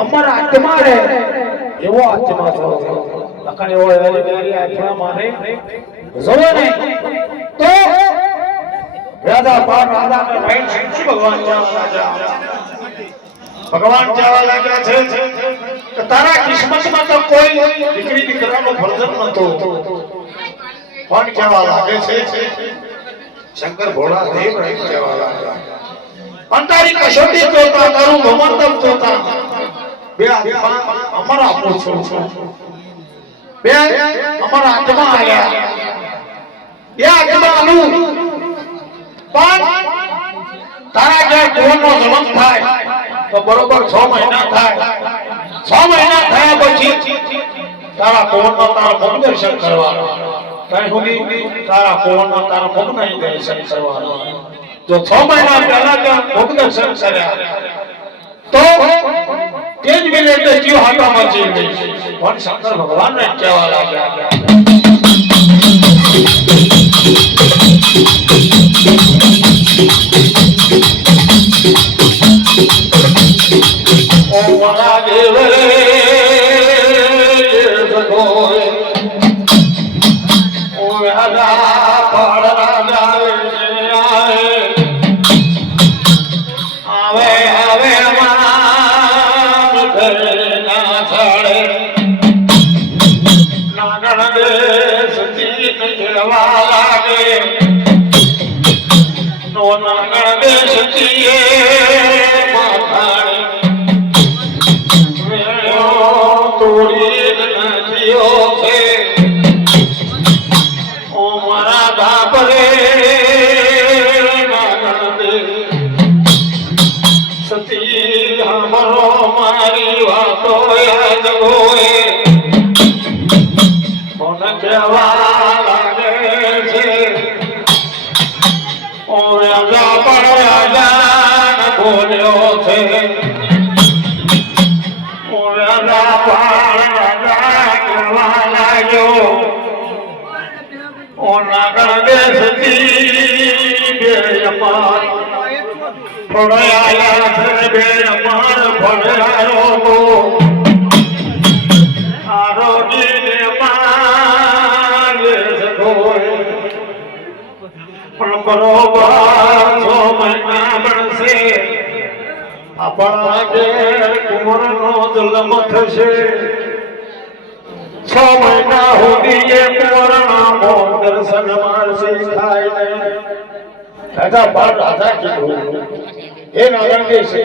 અમારા આત્મા રે એવો આત્મા છો. લખણ એવો વેરી મારી આત્મા મારે જોવો ને તો રાધા પાર રાધા ને ભાઈ શિવ ભગવાન જવા લાગ્યા. ભગવાન જવા લાગ્યા છે કે તારા કિસ્મતમાં તો કોઈ દીકરી દીકરાનો ફરજન નતો કોણ કહેવા લાગે છે? શંકર ભોળા દેવ કહેવા લાગ્યા. અંતારી તારી કસોટી જોતા, તારું ભમરતમ જોતા બે આત્મા અમારા પૂછો છો. બે અમારા આત્મા આવ્યા. એ આત્માનું પણ તારા જે કુવરનો જન્મ થાય તો બરોબર છ મહિના થાય. છ મહિના થયા પછી તારા કુવરનો તારા મુખ દર્શન કરવાનો. સુધી તારા કુવરનો તારા મુખ નહીં દર્શન કરવાનો. જો છ મહિના પહેલા ત્યાં મુખ દર્શન કર્યા તો તે જ મિનિટે જીવ હાથમાં જીવ ગઈ પણ શંકર ભગવાનને કહેવા લાગ્યા. ખેડવા લાગે નો નાગણ દેશ ચીએ માથાણે તોડી નદીઓ છે. ઓ મારા બાપ રે નાગણ દેશ સતી હમરો મારી વાતો યાદ હોય. કોણ કહેવા બરોબર છ મહિના બનશે આપણા ઘેર કુંવરનો જન્મ થશે છ મહિના સુધી એ કુંવરના દર્શન મારશે થાય રાજા બાળ રાજા કીધું એ નારાયણજી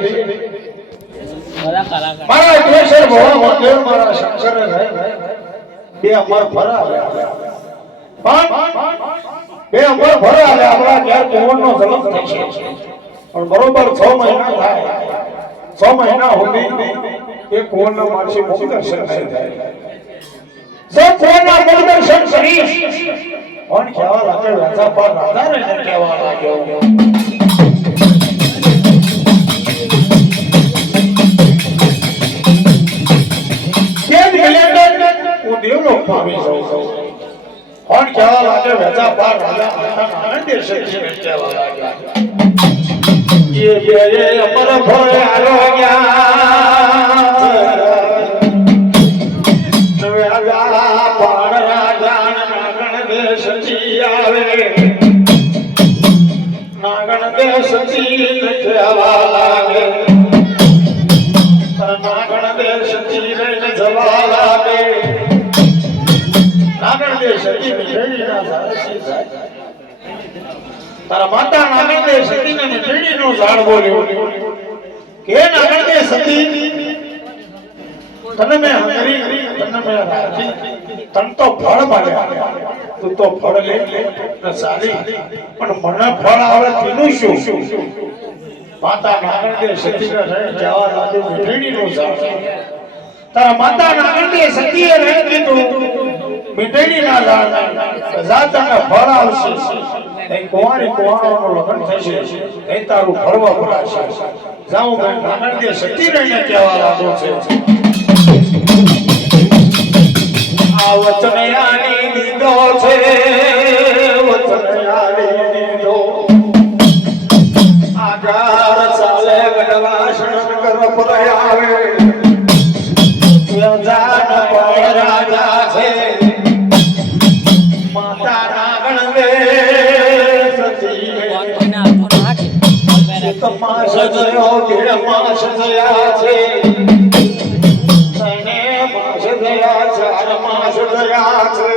કલાકાર. મારા અગ્રેસર ભવા મહાદેવ મારા શંકર બે અમર ફરા પણ બે અમર ફરા આવે આપણા ઘેર કુંવરનો જન્મ છે. પણ બરોબર છ મહિના થાય. છ મહિના સુધી એ કુંવરના માણસે મુખ દર્શન થાય સૌ કુંવરના મુખ દર્શન કરીશ. પણ કહેવા લાગે રાજા પર રાજા રહીને કહેવા લાગ્યો દેવલોક પામી જાઉં કોણ કહેવા લાગે વેચા પાર રાજા આનંદ કહેવા લાગ્યા અમર ભોય તારા માતા નાગણ દેશ સતીને મીઠડીનો ઝાડ બોલ્યો. કે નાગણ દેશ સતી? તને મે હંગરી, તને મે રાજી. તન તો ફળ મળ્યા. તું તો ફળ લે ને સારી. પણ મને ફળ આવે તેનું શું? માતા નાગણદે સતીને રહે, જવા લાગે મીઠડીનું ઝાડ. તારા માતા નાગણદે સતીએ રહે કીધું મીઠડીના ઝાડ. જાતને ફળ આવશે. એ કુંવારી કુંવારોનું લગ્ન થશે. એ તારું ફળ ભરાશે જાઉં મેં નાગણદે સતી રહીને કહેવા લાગો છે. આ વચનયાની દીધો છે. તમાશ જયો કે માશ જયા છે તને માશ જયા ચાર માસ જયા છે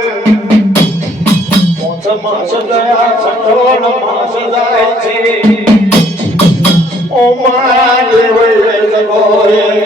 પાંચ માસ જયા છઠ્ઠો માસ જાય છે ઓ મારા દેવે જગોએ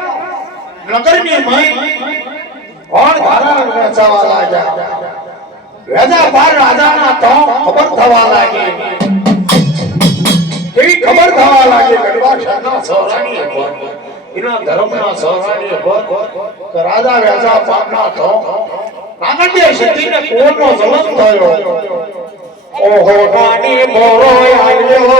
નગરની મય કોણ ધારા રચાવા લાગ્યા. રાજા બાર રાજાના તો ખબર થવા લાગી. કેવી ખબર થવા લાગી? સૌરાણી પર એના ધર્મના સૌરાણી પર રાજા રાજા પાપના તો નાગરદેવ શેઠીને કુંવરનો જન્મ થયો. ઓહો નાની મોરો આવ્યો.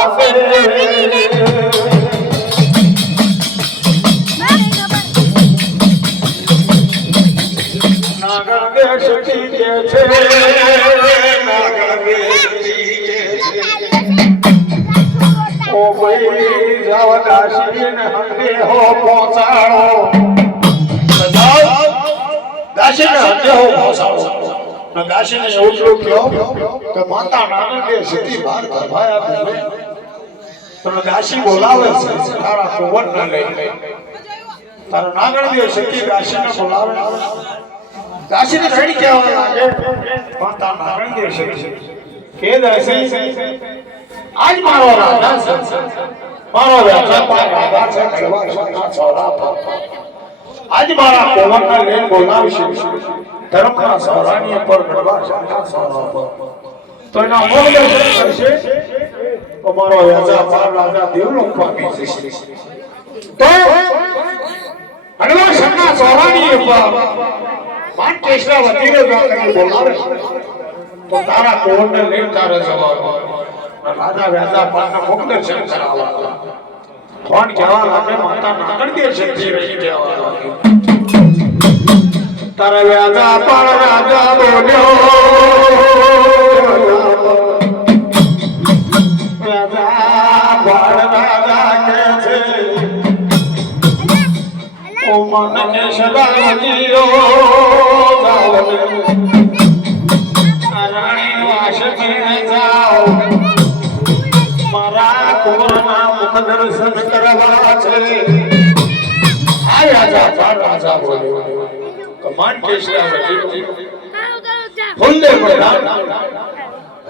દેશ કી છે નાગર દેશ કે ઓ ભાઈ જાવ દાસીને હંદે હો પહોંચાડો જાઓ દાસીને હંદે હો પહોંચાડો ને દાસીને કહો કે માતા નાનંદે સીધી બહાર તો દાસી બોલાવે છે તારા કુંવરને લઈ તારો બોલાવે? દાસીને રડી કહેવા લાગે માતા નાગરદેવ છે આજ મારો રાજા છે. મારો રાજા પર રાજા છે. આજ મારા કુંવરને લઈને છે. ધર્મના સૌરાણી પર પર. તો એના મોહ દર્શન તો મારો રાજા પર રાજા દેવલોક પામી તો ગઢવાસના સૌરાણી પર બોલાવે તો તારા જવાનું રાજા વ્યાજા કરાવવા કોણ કહેવા લાગે માતા રહી તારા વ્યાજા પણ રાજા બોલ્યો. ઓ મન કે સદાવતીઓ જાઓ રાણી વાસને જાઓ મારા કુંવરના મુખ દર્શન કરવા છે આ રાજા પર રાજા બોલ્યો કમાન કેસરા વજી ફૂલે પ્રધાન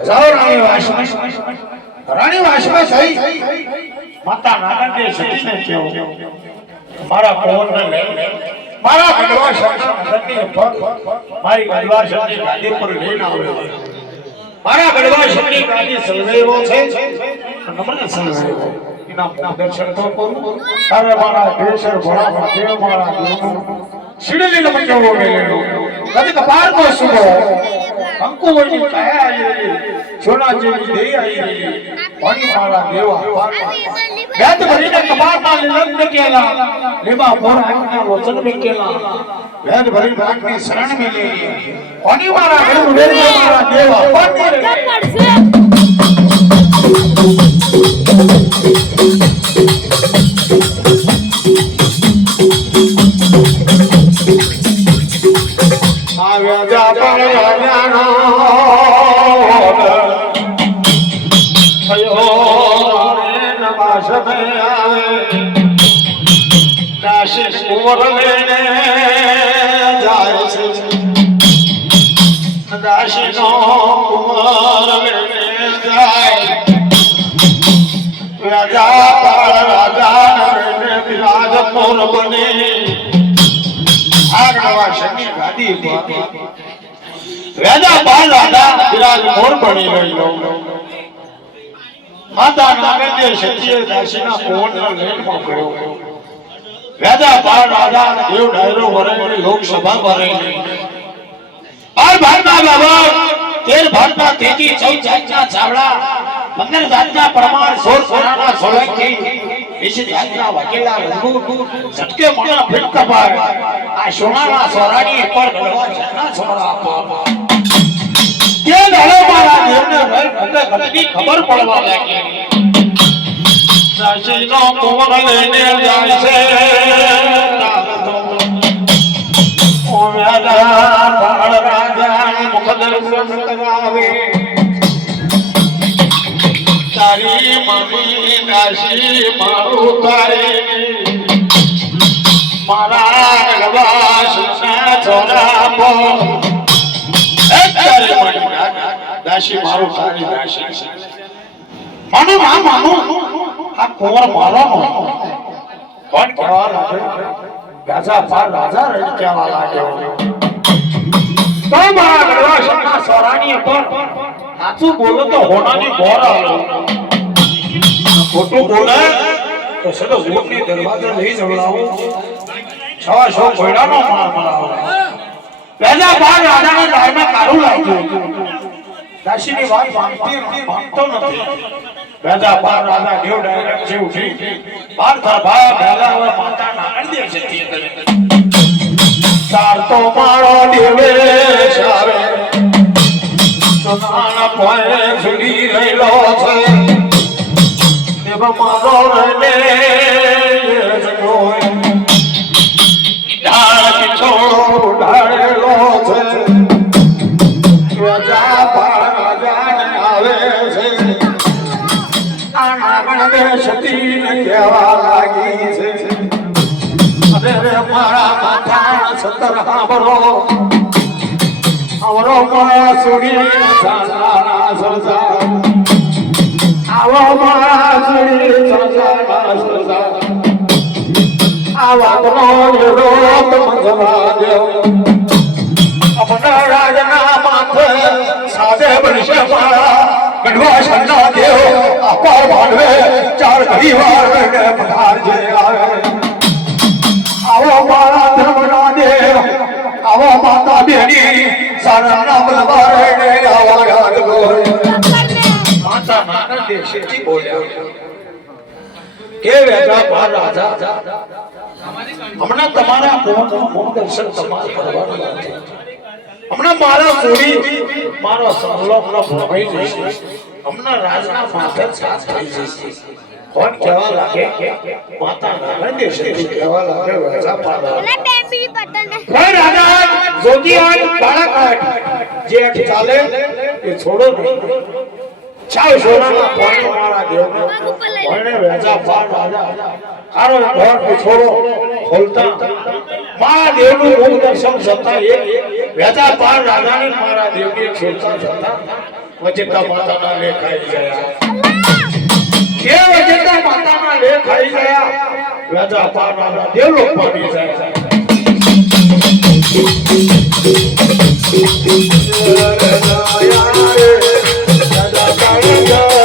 જાઓ રાણી વાસમાં રાણી વાસમાં થઈ માતા નાગરદેવ સતીને કહ્યો મારા કુંવરને લઈ મારા ભગવાન શક્તિ પર મારી ભગવાન શક્તિ ગાદી પર લઈને આવ્યો. મારા ભગવાન શક્તિ ગાદી સલવેવો છે. નમ્ર સલવેવો એના દર્શન તો કરું. અરે મારા દેશર ભણા દેવ મારા શિડલી નમન કેવો મેલેલો કદી કપાર તો સુબો અંકુ વળી કાયા આવી રહી સોના જેવી દેઈ આવી રહી પાણી મારા દેવા ગાત ભરીને ના લીલન કેલા લેબા મોર આજના વચન મે કેલા ગાત ભરી ભાગની શરણ મે પાણી દેવ. દેવા પાણી રાજા પાળ રાજા રહીને બિરાજ મોર બની આગળવા શની ગાદી રાજા બાળ રાજા, બિરાજ મોર બની રહ્યો માતા નાગેન્દ્ર સતીએ દાસીના કોવળનો લેખમાં કર્યો. રાજા બાળ રાજા, દેવ ડાયરો વરેલી લોકસભા ભરે. બાર ભારતના બાબા, તેર ભારતના તેજી ચૌદ જાતના ચાવડા, પંદર જાતના પ્રમાણ સોળ સોનાના સોલંકી વીસ જાતના વકીલા રઘુ ઝટકે મોટા ફીટ કપાય આ સોનાના સોરાની પર ગળવા જના સોરા આપો. તે દાડો મારા દેવને ભય ભલે ઘટની ખબર પડવા લાગી. સાચીનો કુંવર લઈને જાય છે. ઓ વ્યાલા રાજા મુખ દર્શન તારી મમ્મી દાસી મારું તારી. મારા ગવાસના છોરા પો એ તારી મમ્મી દાસી મારું તારી દાસી માનું ના માનું. આ કુંવર મારો નો કોણ લાગે રાજા પાર રાજા રહી કહેવા લાગ્યો. તો મારા હોનાની બોર આલો ખોટું બોલે? તો સદો ઊંટની દરવાજો લઈ જવડાવો છવા સો કોયડાનો માર મરાવો પહેલા બાર રાજાના દારમાં કારું લાગ્યું દાસીની વાત માનતી માનતો નથી. પહેલા બાર રાજા દેવ ડાયરેક્ટ છે ઉઠી. બાર થા ભાઈ પહેલા હવે માતા નારાયણ દેવ છે ચાર તો મારો દેવે સારે. સોનાના પોએ સુધી રહેલો છે. સતર હાંભળો. આવરો મારા સુડી સાસાના સરસા આવો મારા સુડી સાસાના સરસા આ વાતનો વિરોધ મંગવા દેવ અપના રાજના માથે સાદે બનશે મારા ગઢવા શરના દેવ અપાર ભાડવે ચાર ઘડી વાર ને પધારજે આવે આવો મારા ધર્મના દેવ આવો માતા બેની સારા નામ લવારે ને આવા ગાડ ગોય માતા દેશેથી બોલ્યા કે વેગા બાર રાજા. હમણાં તમારા મોહનું મોહ દર્શન તમારે કરવાનું હમણાં મારા મારો સહલો હમણાં ભમાઈ જશે હમણાં રાજના માથે છાસ થઈ જશે. કોણ કહેવા લાગે? માતા નારાયણ દેશથી કહેવા લાગે રાજા. જોગી આઠ બાળક આઠ જે આઠ ચાલે એ છોડો નહીં. ચાલ સોનાના પાણી મારા દેવ ભણે રાજા પાર રાજા આરો ઘર ખોલતા મારા દેવનું મુખ દર્શન થતા એક રાજા પાર રાજાને મારા દેવની ખેલતા થતા વચેતા માતાના લેખ આવી ગયા કે વચેતા માતાના લેખ આવી ગયા રાજા પાર રાજા દેવલોક પામી જાય પાર રાજા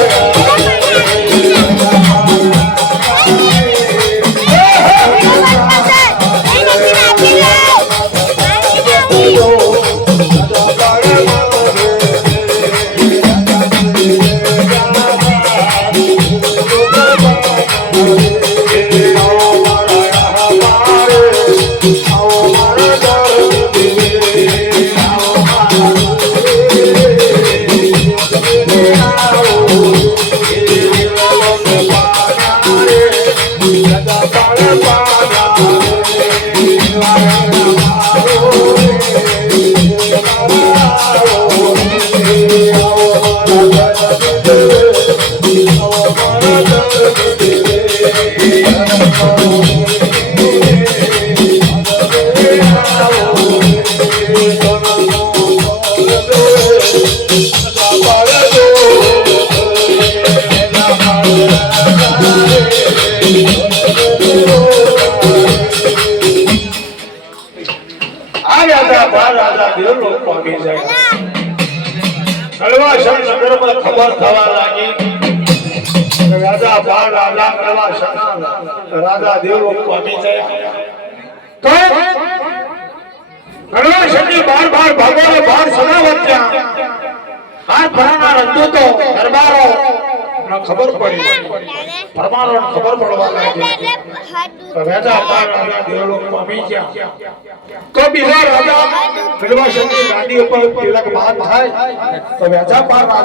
શબ્દ નગરમાં ખબર થવા લાગી. રાજા બા રાજા કડવા શબ્દ રાજા દેવલોક પામી જાય. તો શબ્દ બાર બાર ભાગોને બાર સદાવત હાથ ભરાના રંજૂતો દરબારો ખબર પડી. પરમાણુ ખબર પડવા લાગી. તો રાજા બાર રાજા દેવલોક પામી ગયા. તો બીજા રાજા કડવા શબ્દ ગાદી ઉપર તિલક બાદ થાય. તો રાજા પાર રાજા